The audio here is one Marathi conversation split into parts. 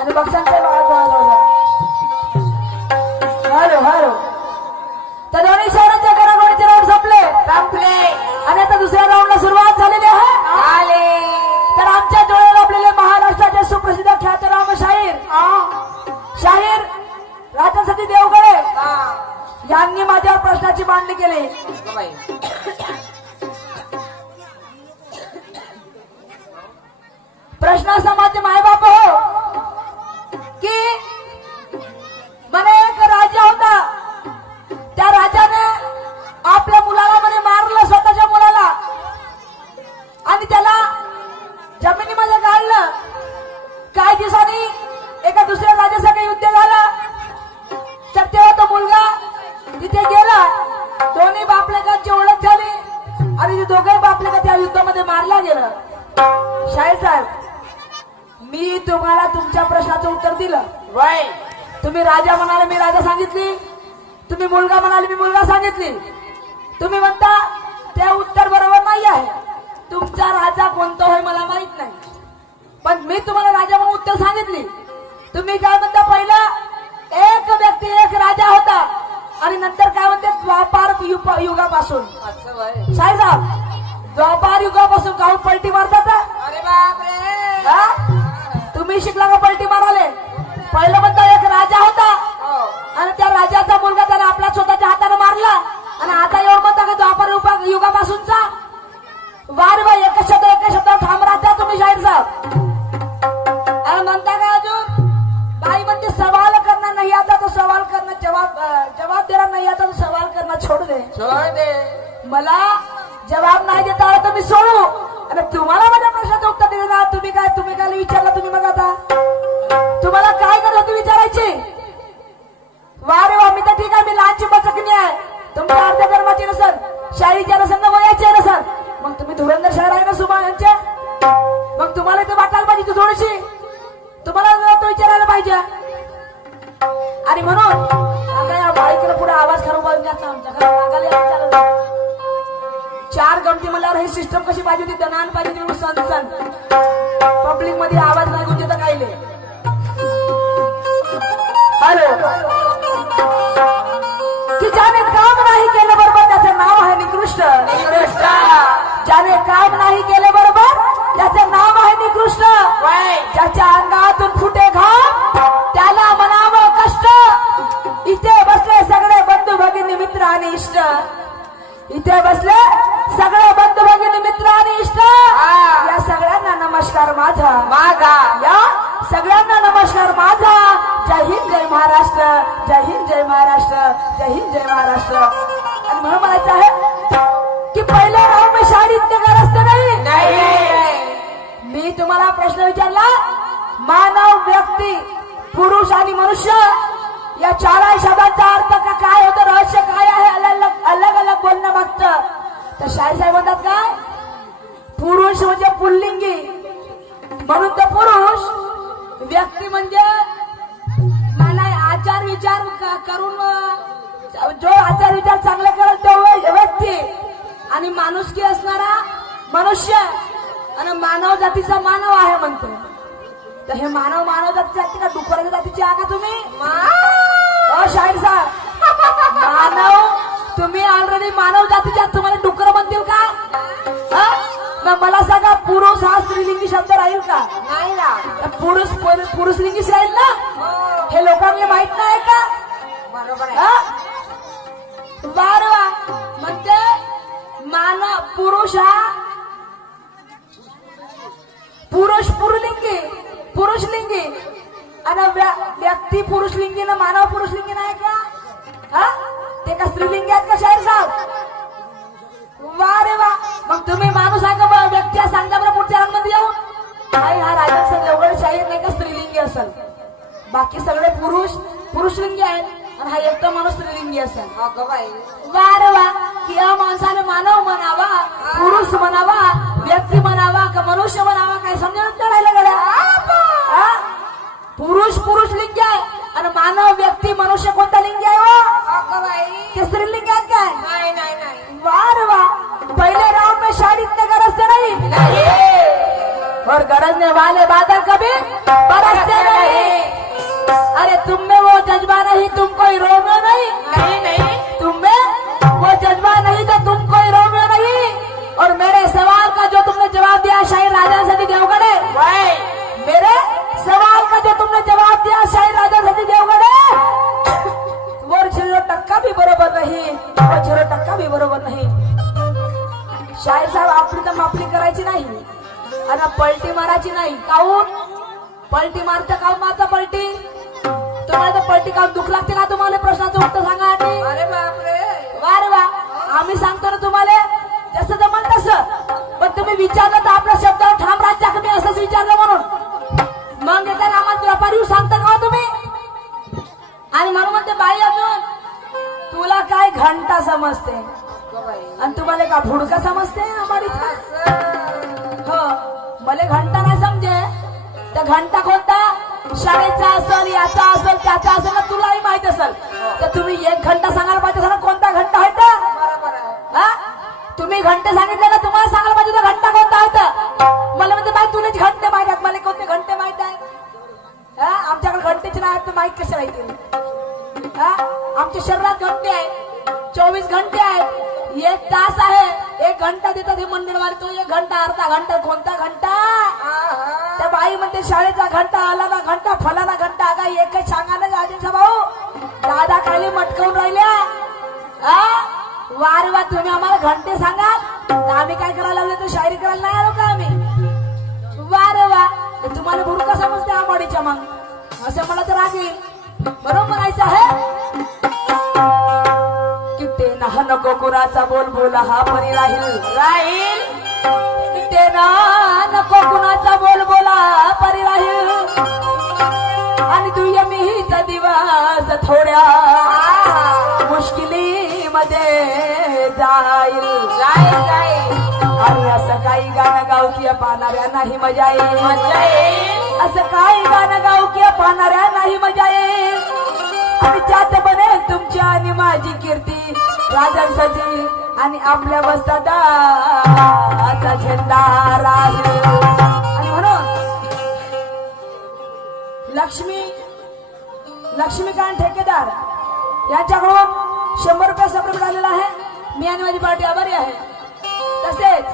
आणि बक्षांचे हॅलो हॅलो. तर दोन्ही शहरांच्या घराघोडीचे राऊंड संपले आणि आता दुसऱ्या राऊंडला सुरुवात झालेली आहे. तर आमच्या डोळे लाभलेले महाराष्ट्राचे सुप्रसिद्ध ख्यातनाम शाहीर राजन देवगडे यांनी माझ्यावर प्रश्नाची मांडणी केली. प्रश्न असा माझे मायबाप हो की म्हणे एक राजा होता. त्या राजाने आपल्या मुलाला म्हणे मारलं, स्वतःच्या मुलाला, आणि त्याला जमिनीमध्ये गाडलं. काही दिवसांनी एका दुसऱ्या राजासाठी युद्ध झालं. तर तेव्हा तो मुलगा तिथे गेला. दोन्ही बापलेकांची ओळख झाली आणि दोघे बापलेका त्या युद्धामध्ये मारला गेलं. शाहीर साहेब, मी तुम्हाला तुमच्या प्रश्नाचं उत्तर दिलं. तुम्ही राजा म्हणाले, मी राजा सांगितली. तुम्ही मुलगा म्हणाले, मी मुलगा सांगितली. तुम्ही म्हणता ते उत्तर बरोबर नाही आहे. तुमचा राजा कोणता होय मला माहित नाही, पण मी तुम्हाला राजा म्हणून उत्तर सांगितली. तुम्ही काय म्हणता, पहिला एक व्यक्ती एक राजा होता आणि नंतर काय म्हणते द्वापार युगापासून. शाहीर साहेब, द्वापार युगापासून काहून पलटी मारतात? अरे बापरे, तुम्ही शिकला का पलटी माराले? पहिलं म्हणता एक राजा होता आणि त्या राजाचा मुलगा त्याला आपल्या स्वतःच्या हाताने मारला, आणि आता एवढं म्हणता का द्वापार युगापासूनचा? वार वा एक शब्द ठाम राहता तुम्ही शाहीर साहेब. आणि म्हणता का अजून बाई म्हणते सवाल करना नहीं आता तो सवाल करना, जवाब देना नहीं आता तो सवाल करना छोड़ दे. मला जवाब नाही देता आला तर मी सोडू, आणि तुम्हाला माझ्या प्रश्नाचं उत्तर दिलं ना. तुम्ही काय विचारलं? तुम्ही मग आता तुम्हाला काय करत होती विचारायची? वा रे वा, मी तर ठीक आहे, मी लहानची बचकणी आहे. तुमच्या अर्ध्या धर्माची नसल, शाळेच्या नसल, वयाची नसल, मग तुम्ही धुरंधर शहर आहे ना सुमा यांच्या, मग तुम्हाला इथे वाटायला पाहिजे तू थोडीशी, तुम्हाला तो विचारायला पाहिजे. आणि म्हणून आता या बाईकडे पुढे आवाज खरं बोलण्याचा आमच्याकडे मागायला चार गमती म्हणल्यावर ही सिस्टम कशी पाहिजे होती? दनान पाहिजे होती. सण पब्लिक मध्ये आवाज नाही गुंजत कायले. हॅलो. की ज्याने काम नाही केलं बरोबर त्याचं नाव आहे निकृष्ट. ज्याने काम नाही केले बरोबर त्याचं नाव आहे निकृष्ट. ज्याच्या अंगातून फुटे घाम त्याला म्हणावं कष्ट. इथे बसले सगळे बंधू भगिनी मित्र आणि इष्ट. इथे बसले सगळे बंधू भगिनी मित्र आणि इष्ट. या सगळ्यांना नमस्कार माझा. या सगळ्यांना नमस्कार माझा. जय हिंद जय महाराष्ट्र, जय हिंद जय महाराष्ट्र, जय हिंद जय महाराष्ट्र. आणि म्हणून म्हणायचं आहे की पहिल्या राऊंड में शाळेत असतं नाही. मी तुम्हाला प्रश्न विचारला, मानव, व्यक्ती, पुरुष आणि मनुष्य या चारही शब्दांचा अर्थ काय होतं, रहस्य काय आहे, अलग अलग बोलणं मागतं. तर शाहीर साहेब म्हणतात काय, पुरुष म्हणजे पुल्लिंगी म्हणून तो पुरुष, व्यक्ती म्हणजे मला आचार विचार करून जो आचार विचार चांगले करेल तो व्यक्ती, आणि माणुसकी असणारा मनुष्य, आणि मानव जातीचा मानव आहे म्हणतो. तर हे मानव जातीची जाती का डुकराच्या जातीची आहे का तुम्ही? शाहीर साहेब, मानव तुम्ही ऑलरेडी मानव जातीच्या, तुम्हाला डुकर म्हणतील का? मला सांगा, पुरुष हा स्त्रीलिंगी शब्द राहील का? नाही ना. पुरुषलिंगी राहील ना. हे लोकांना माहित नाही का? बरोबर आहे. वार वा, म्हणजे मानव पुरुष हा पुरुषलिंगी आणि व्यक्ती पुरुषलिंगी ना मानव पुरुषलिंगी नाही का? ते का स्त्रीलिंगी आहेत का शाहीर साहेब? वा रे वा. मग तुम्ही माणूस आहे का व्यक्ती सांगता बरं पुढच्या रंगमध्ये येऊन? नाही, हा राजन एवढं शाहीर नाही का स्त्रीलिंगी असेल. बाकी सगळे पुरुषलिंगी आहेत आणि हा एकटा माणूस स्त्रीलिंगी असेल. वा रे वा. की या माणसाने मानव म्हणावा, पुरुष म्हणावा, व्यक्ती म्हणावा का मनुष्य म्हणावा, काय समजून राहिलं गड्या? पुरुष लिंगी आहे आणि मानव, व्यक्ती, मनुष्य कोणता लिंगी आहे? ते स्त्रीलिंगी आहेत काय? नाही. वार वा. पहिले राऊंड में शाळेत गरज नाही, और गरज नाही होने वाले बादल कभी बरसते नहीं। अरे तुम में वो जज्बा नहीं, तुम कोई रोमियो नहीं। नहीं नहीं तुम में वो जज्बा नहीं तो तुम कोई रोमियो नहीं। और मेरे सवाल का जो तुमने जवाब दिया शायद राजा सती देवगढ़े, मेरे सवाल का जो तुमने जवाब दिया शायद राजा सती देवगढ़े, वो 0% भी बरोबर नहीं, वो 0% भी बरोबर नाही। शाहीर साहेब आपली तर मापली करायची नाही आणि पलटी मारायची नाही। काहून पलटी मारता काहून मारता पलटी? तुम्हाला तर पलटी काहून दुःख लागते का? तुम्हाला प्रश्नाचं उत्तर सांगा आधी। अरे बापरे वा रे वा, आम्ही सांगतो ना तुम्हाला जसं जमल तसं, पण तुम्ही विचारलं तर आपल्या शब्दावर ठाम राहता का? मी असंच विचारलं म्हणून मग येताना आम्हाला व्यापारी सांगता का तुम्ही? आणि म्हणून म्हणते बाई अजून तुला काय घंटा समजते आणि तुम्हाला का फुडका समजते? हो, मला घंटा नाही समजे तर घंटा कोणता शाळेचा असेल, याचा असेल, त्याचा असेल ना तुलाही माहित असेल तर तुम्ही एक घंटा सांगायला पाहिजे ना कोणता घंटा होता? हा, तुम्ही घंटे सांगितले ना, तुम्हाला सांगायला पाहिजे तो घंटा कोणता होता? मला म्हणते बाई तुलाच घंटे माहित आहेत, मला कोणते घंटे माहित आहे? हा, आमच्याकडे घंटेचे नाही तर माहित कसे राहतील? हा, आमच्या शरीरात घंटे आहेत, 24 घंटे आहेत, 1 तास आहे, 1 घंटा देतात हे मंडळवाले, तो 1 घंटा अर्धा घंटा कोणता घंटा? त्या बाई म्हणते शाळेचा घंटा, आलाना घंटा, फलाना घंटा, अगा एकच सांगा ना राजेशा भाऊ, दादा खाली मटकवून राहिल्या। वार वा, तुम्ही आम्हाला घंटे सांगा आम्ही काय करायला लावले? तो शायरी करायला नाही आलो का आम्ही? वार वा, तुम्हाला बुरका समजते आंबाडीच्या मग असं मला तर रागील बरोबर म्हणायचं आहे की ते ना नको कुणाचा बोल बोला हा परी राहील राहील, ते ना नको कुणाचा बोल बोला परी राहील, आणि दुय्यमीच दिवस थोड्या मुश्किलीमध्ये जाईल जाईल जाईल। आणि असं काही गाणं गावकीय पाहणाऱ्या नाही मजा येईल, मजा येईल, असं काही गाणं गावकीय पाहणाऱ्या नाही मजा येईल, आणि त्यात बनेल तुमची आणि माझी कीर्ती राजहंसाची, आणि आपल्या वस्तादाचा झेंडा राहील। आणि म्हणून लक्ष्मीकांत ठेकेदार यांच्याकडून 100 रुपये सप्रे मिळालेला आहे, मी आणि माझी पार्टी आभारी आहे। तसेच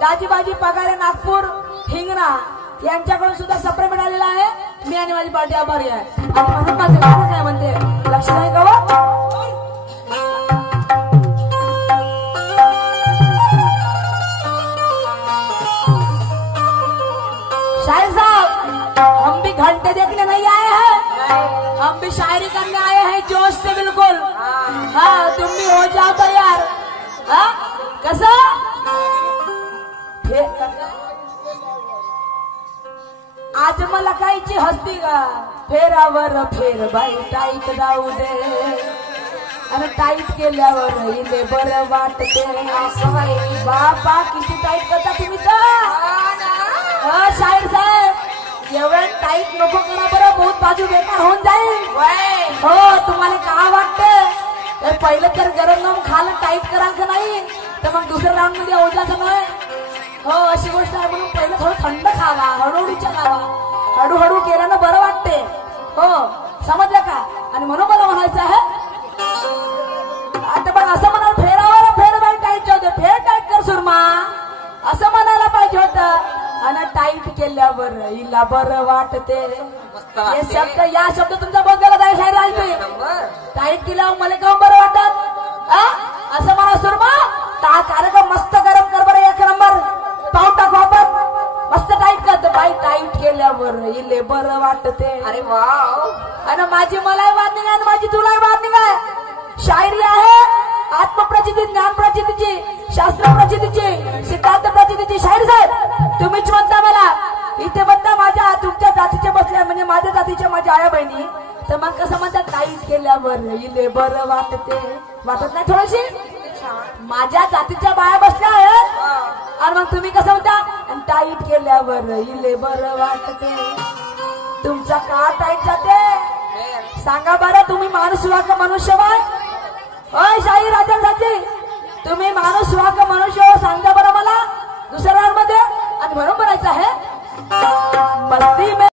दाजीबाजी पगारे नागपूर हिंगणा यांच्याकडून सुद्धा सप्रे मिळालेला आहे, मी आणि माझी पार्टी आभारी आहे। आणि म्हणून माझं गाणं काय म्हणते, लक्ष नाही गावं शायर साहब, हम भी घंटे देखने नहीं आए हैं, हम भी शायरी करने आए हैं जोश से बिल्कुल। हाँ, तुम भी हो जाओ तैयार। हाँ, कसं आज मला कायची हसती का? फेरावर फेर बाई टाईट जाऊ दे, आणि टाईट केल्यावर इले बरं वाटते। बापा किती टाईट करता तुम्ही तर शाहीर साहेब, एवढं टाईट नको करा बरं, बहुत बाजू बेकार होऊन जाईल। हो, तुम्हाला काय वाटतं? तर पहिलं तर गरम गरम खालं टाईट कराल का नाही तर मग दुसऱ्या राऊंड मध्ये ओढलाचं नाही। हो, अशी गोष्ट आहे, म्हणून पहिलं थोडं थंड खावा, हळूहळूच्या खावा, हळूहळू केल्यानं बरं वाटते। हो, समजलं का? आणि म्हणून मला म्हणायचं आहे आता पण असं म्हणाल फेरावर फेर बाई टाईट होते, फेर टाईट कर सुरमा असं म्हणायला पाहिजे होतं, आणि टाईट केल्यावर हिला बरं वाटते। हे शब्द, या शब्द तुमचा बहुत गलत आहे शाहीर ऐकतोय। टाईट केल्यावर मला का बरं वाटत असं म्हणा सुरमा, कार्यक्रम मस्त गरम कर बरं, 1 नंबर पाऊन टाकू आपण, मस्त टाईट करतो बाई, टाईट केल्यावर इले बरं वाटते। अरे वाव, आणि माझी मलाही वाटणी आहे आणि माझी तुलाही वाटणी आहे। शायरी आहे आत्मप्रचिती, ज्ञान प्रचितीची, शास्त्र प्रचितीची, सिद्धांत प्रचितीची। शाहीर साहेब तुम्हीच म्हणता मला इथे म्हणता माझ्या तुमच्या जातीचे बसल्या, म्हणजे माझ्या जातीच्या माझ्या आया बहिणी, तर मग कसं म्हणतात टाईट केल्यावर इले बरं वाटते? वाटत नाही थोडीशी? माझ्या जातीच्या बाया बसल्या आहेत आणि मग तुम्ही कसं म्हणता टाईट केल्यावर इले बरं वाटते? तुमचा का टाईट जाते सांगा बरं? तुम्ही माणूस वा का मनुष्यवाय? ओय शाहीर राजन साचे,